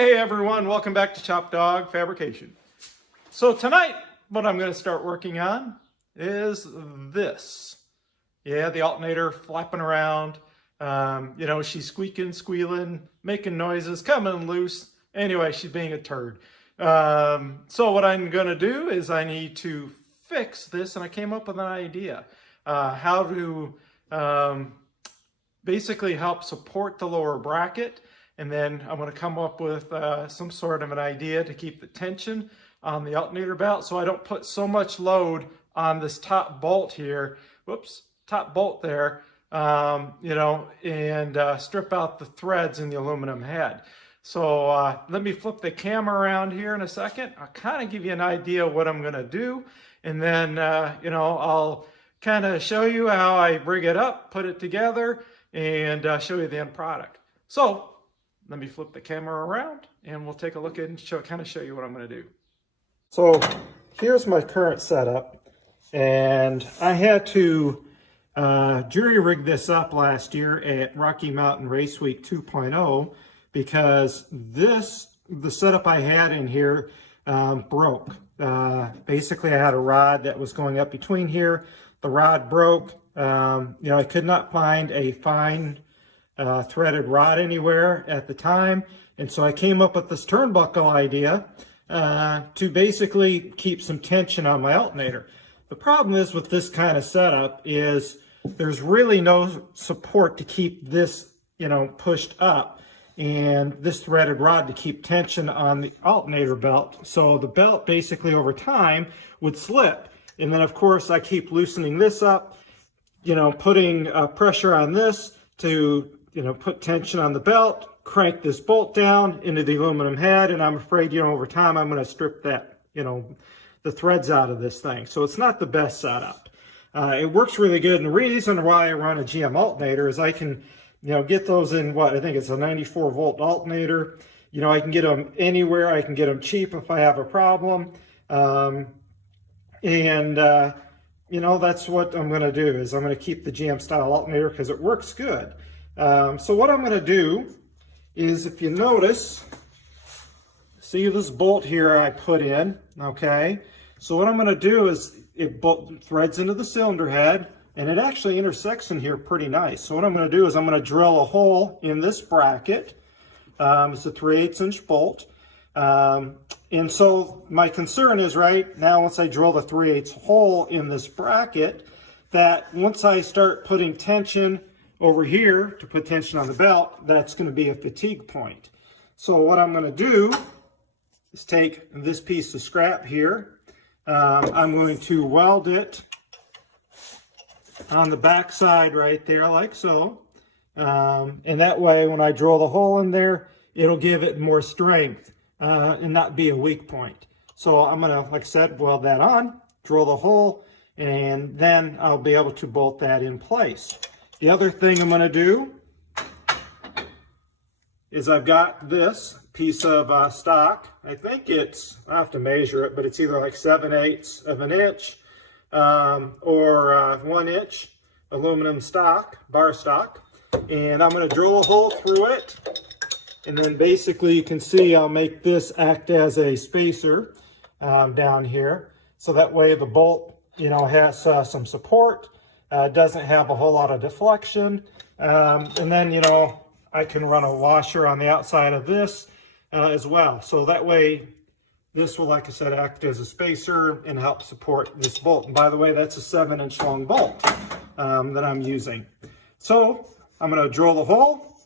Hey everyone, welcome back to Chop Dog Fabrication. So tonight, what I'm going to start working on is this. Yeah, the alternator flapping around. She's squeaking, squealing, making noises, coming loose. Anyway, she's being a turd. So what I'm going to do is I need to fix this, and I came up with an idea. How to basically help support the lower bracket. And then I'm going to come up with some sort of an idea to keep the tension on the alternator belt so I don't put so much load on this top bolt here, top bolt there, and strip out the threads in the aluminum head. So let me flip the camera around here in a second. I'll kind of give you an idea of what I'm going to do. And then, I'll kind of show you how I rig it up, put it together, and show you the end product. So let me flip the camera around and we'll take a look at it and show you what I'm going to do. So here's my current setup, and I had to jury rig this up last year at Rocky Mountain Race Week 2.0 because the setup I had in here broke. Basically I had a rod that was going up between here. The rod broke. I could not find a fine threaded rod anywhere at the time, and so I came up with this turnbuckle idea to basically keep some tension on my alternator. The problem is with this kind of setup is there's really no support to keep this pushed up, and this threaded rod to keep tension on the alternator belt. So the belt basically over time would slip, and then of course I keep loosening this up, putting pressure on this to put tension on the belt, crank this bolt down into the aluminum head, and I'm afraid, over time I'm going to strip that, the threads out of this thing. So it's not the best setup. It works really good, and the reason why I run a GM alternator is I can, get those in I think it's a 94 volt alternator. I can get them anywhere. I can get them cheap if I have a problem. That's what I'm going to do is I'm going to keep the GM style alternator because it works good. So what I'm going to do is, if you notice, see this bolt here I put in, okay? So what I'm going to do is it threads into the cylinder head, and it actually intersects in here pretty nice. So what I'm going to do is I'm going to drill a hole in this bracket. It's a 3/8 inch bolt. And so my concern is right now, once I drill the 3/8 hole in this bracket, that once I start putting tension over here to put tension on the belt, that's going to be a fatigue point. So what I'm going to do is take this piece of scrap here. I'm going to weld it on the back side right there like so. And that way when I drill the hole in there, it'll give it more strength and not be a weak point. So I'm going to, like I said, weld that on, drill the hole, and then I'll be able to bolt that in place. The other thing I'm going to do is I've got this piece of stock. I think I have to measure it, but it's either like 7/8 of an inch or 1 inch aluminum stock, bar stock. And I'm going to drill a hole through it. And then basically you can see I'll make this act as a spacer down here. So that way the bolt, has some support. Doesn't have a whole lot of deflection. And then, I can run a washer on the outside of this as well. So that way, this will, like I said, act as a spacer and help support this bolt. And by the way, that's a 7-inch long bolt that I'm using. So I'm going to drill the hole.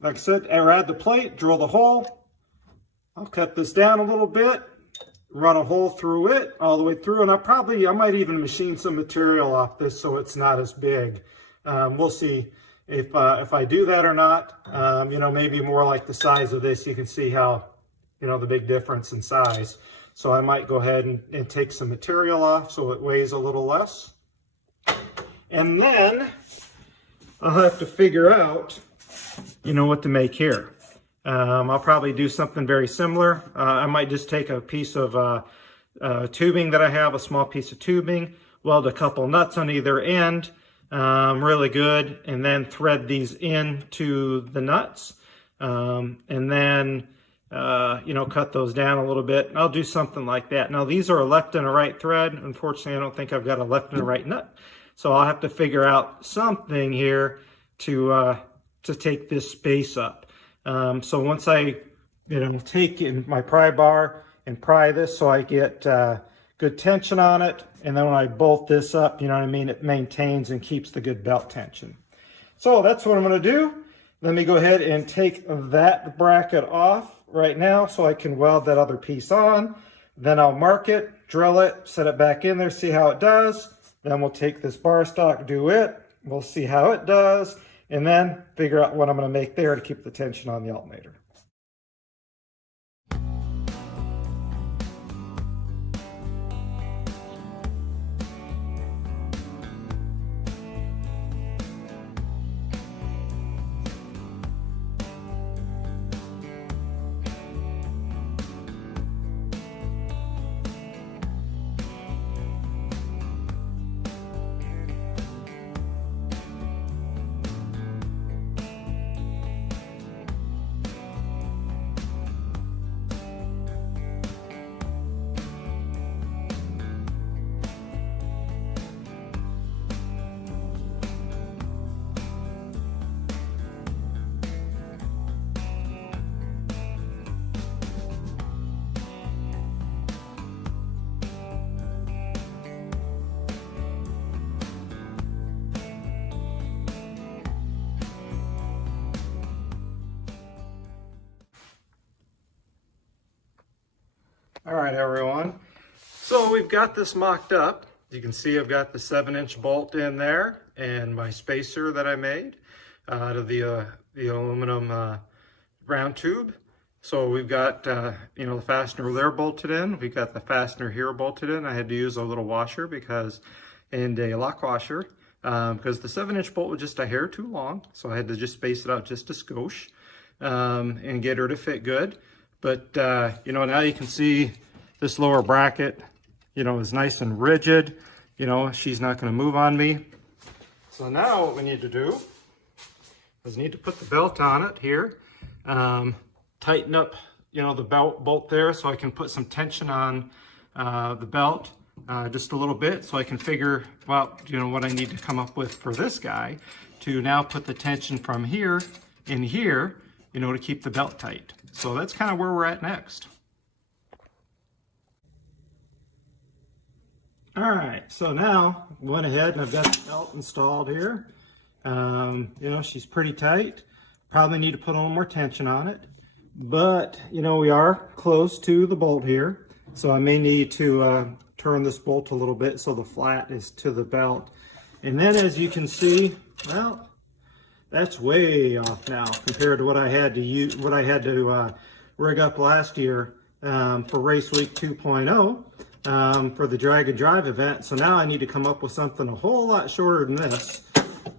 Like I said, add the plate, drill the hole. I'll cut this down a little bit, run a hole through it all the way through, and I might even machine some material off this so it's not as big. We'll see if I do that or not. Maybe more like the size of this. You can see how the big difference in size. So I might go ahead and take some material off so it weighs a little less, and then I'll have to figure out what to make here. I'll probably do something very similar. I might just take a piece of tubing that I have, a small piece of tubing, weld a couple nuts on either end, really good, and then thread these into the nuts. And then cut those down a little bit. I'll do something like that. Now these are a left and a right thread. Unfortunately, I don't think I've got a left and a right nut. So I'll have to figure out something here to take this space up. So once I, take in my pry bar and pry this so I get good tension on it, and then when I bolt this up, it maintains and keeps the good belt tension. So that's what I'm going to do. Let me go ahead and take that bracket off right now so I can weld that other piece on. Then I'll mark it, drill it, set it back in there, see how it does. Then we'll take this bar stock, do it. We'll see how it does, and then figure out what I'm going to make there to keep the tension on the alternator. All right, everyone. So we've got this mocked up. You can see I've got the 7-inch bolt in there and my spacer that I made out of the aluminum round tube. So we've got, the fastener there bolted in. We've got the fastener here bolted in. I had to use a little washer and a lock washer because the 7-inch bolt was just a hair too long. So I had to just space it out just a skosh and get her to fit good. But, now you can see this lower bracket, is nice and rigid. She's not going to move on me. So now what we need to do is need to put the belt on it here. Tighten up, the bolt there so I can put some tension on the belt just a little bit so I can figure out, what I need to come up with for this guy to now put the tension from here in here, to keep the belt tight. So that's kind of where we're at next. All right, so now I went ahead and I've got the belt installed here. She's pretty tight. Probably need to put a little more tension on it. But, we are close to the bolt here. So I may need to turn this bolt a little bit so the flat is to the belt. And then as you can see, well, that's way off now compared to what I had to rig up last year for Race Week 2.0 for the drag and drive event. So now I need to come up with something a whole lot shorter than this.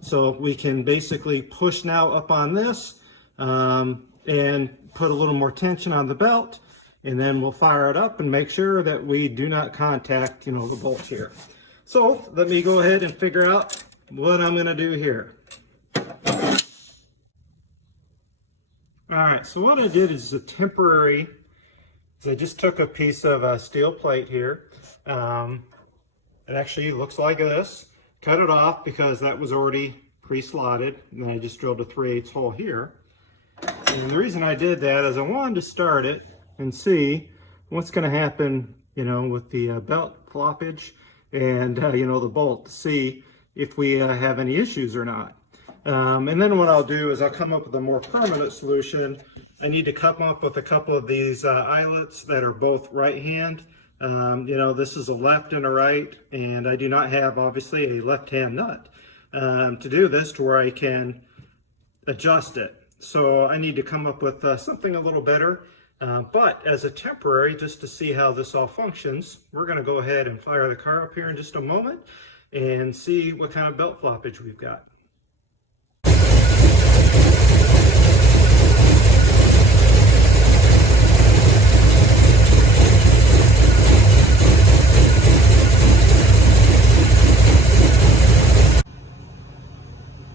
So we can basically push now up on this and put a little more tension on the belt, and then we'll fire it up and make sure that we do not contact, the bolt here. So let me go ahead and figure out what I'm going to do here. All right, so what I did is I just took a piece of steel plate here. It actually looks like this. Cut it off because that was already pre-slotted, and then I just drilled a 3/8 hole here. And the reason I did that is I wanted to start it and see what's going to happen, with the belt floppage and, the bolt, to see if we have any issues or not. And then what I'll do is I'll come up with a more permanent solution. I need to come up with a couple of these eyelets that are both right hand. This is a left and a right, and I do not have, obviously, a left-hand nut to do this to where I can adjust it. So I need to come up with something a little better. But as a temporary, just to see how this all functions, we're going to go ahead and fire the car up here in just a moment and see what kind of belt floppage we've got.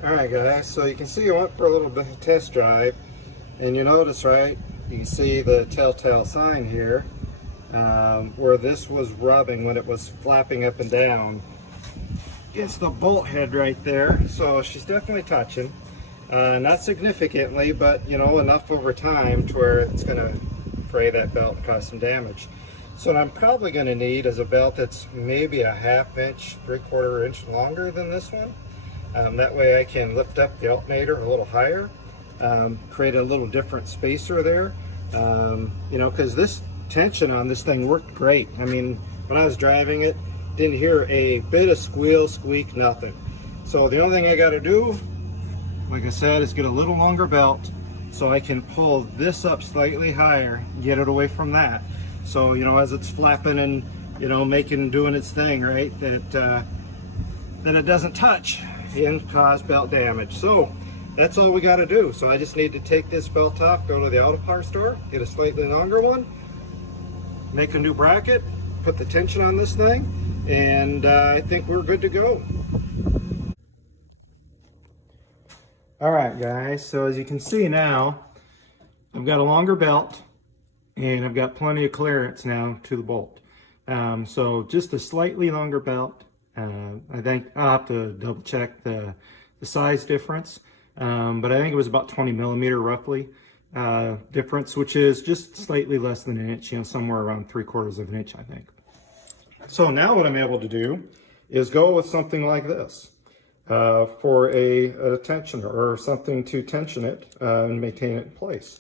Alright guys, so you can see I went for a little bit of test drive, and you notice, right, You can see the telltale sign here where this was rubbing when it was flapping up and down. It's the bolt head right there, so she's definitely touching. Not significantly, but you know, enough over time to where it's going to fray that belt and cause some damage. So what I'm probably going to need is a belt that's maybe a 1/2 inch, 3/4 inch longer than this one. That way I can lift up the alternator a little higher, create a little different spacer there. You know, because this tension on this thing worked great. I mean, when I was driving it, didn't hear a bit of squeal, squeak, nothing. So the only thing I got to do, like I said, is get a little longer belt so I can pull this up slightly higher, get it away from that. So, you know, as it's flapping and, you know, doing its thing, right, that it doesn't touch and cause belt damage. So that's all we got to do. So I just need to take this belt off, go to the auto part store, get a slightly longer one, make a new bracket, put the tension on this thing, and I think we're good to go. All right, guys, so as you can see now, I've got a longer belt and I've got plenty of clearance now to the bolt. So just a slightly longer belt. I think I'll have to double check the size difference, but I think it was about 20 millimeter roughly difference, which is just slightly less than an inch, you know, somewhere around 3/4 of an inch, I think. So now what I'm able to do is go with something like this for a tensioner or something to tension it and maintain it in place.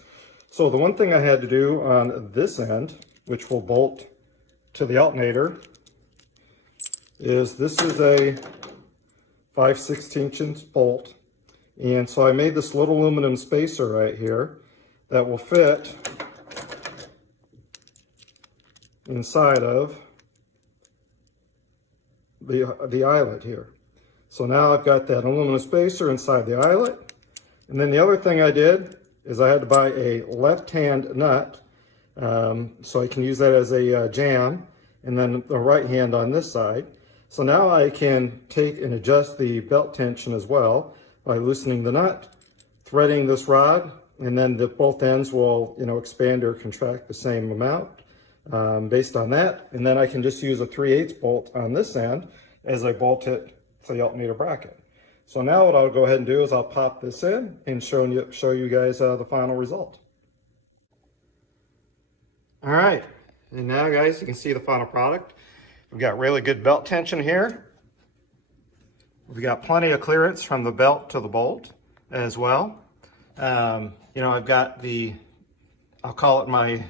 So the one thing I had to do on this end, which will bolt to the alternator, is this is a 5/16 inch bolt. And so I made this little aluminum spacer right here that will fit inside of the eyelet here. So now I've got that aluminum spacer inside the eyelet. And then the other thing I did is I had to buy a left-hand nut so I can use that as a jam, and then the right hand on this side. So now I can take and adjust the belt tension as well by loosening the nut, threading this rod, and then both ends will, you know, expand or contract the same amount based on that. And then I can just use a 3/8 bolt on this end as I bolt it to the alternator bracket. So now what I'll go ahead and do is I'll pop this in and show you guys the final result. All right, and now guys, you can see the final product. We've got really good belt tension here. We've got plenty of clearance from the belt to the bolt as well. You know, I've got I'll call it my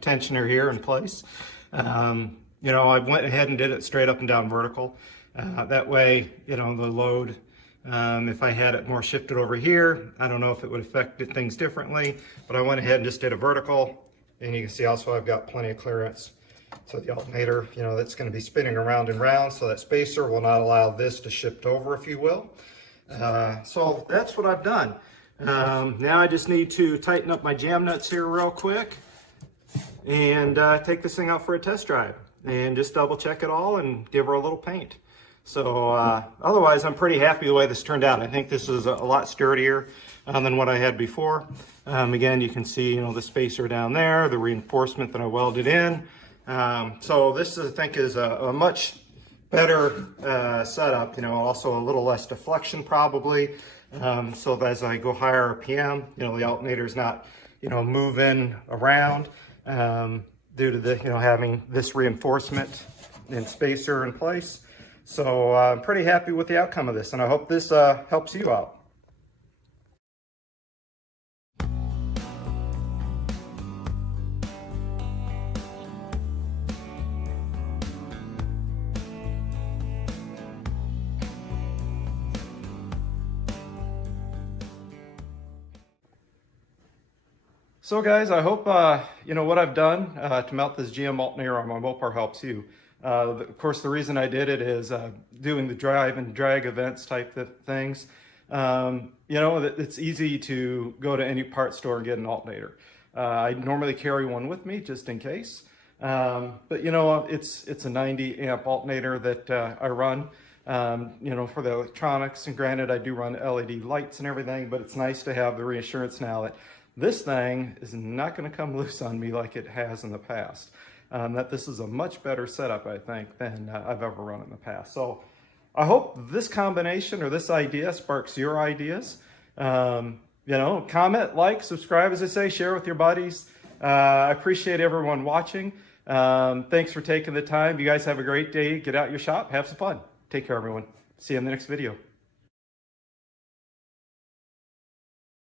tensioner here in place. You know, I went ahead and did it straight up and down vertical. That way, you know, the load, if I had it more shifted over here, I don't know if it would affect things differently, but I went ahead and just did a vertical. And you can see also I've got plenty of clearance. So the alternator, you know, that's going to be spinning around and round, so that spacer will not allow this to shift over, if you will. So that's what I've done. Now I just need to tighten up my jam nuts here real quick and take this thing out for a test drive and just double check it all and give her a little paint. So otherwise, I'm pretty happy the way this turned out. I think this is a lot sturdier than what I had before. Again, you can see, you know, the spacer down there, the reinforcement that I welded in. So this, I think, is a much better setup, you know, also a little less deflection probably. So that as I go higher RPM, you know, the alternator is not, you know, moving around due to the, you know, having this reinforcement and spacer in place. So I'm pretty happy with the outcome of this, and I hope this helps you out. So guys, I hope you know what I've done to mount this GM alternator on my Mopar helps you. Of course, the reason I did it is doing the drive and drag events type of things. You know, it's easy to go to any part store and get an alternator. I normally carry one with me just in case. But you know, it's a 90 amp alternator that I run. You know, for the electronics, and granted I do run LED lights and everything, but it's nice to have the reassurance now that this thing is not going to come loose on me like it has in the past. That this is a much better setup, I think, than I've ever run in the past. So I hope this combination or this idea sparks your ideas. You know, comment, like, subscribe, as I say, share with your buddies. I appreciate everyone watching. Thanks for taking the time. You guys have a great day. Get out your shop, have some fun. Take care, everyone. See you in the next video.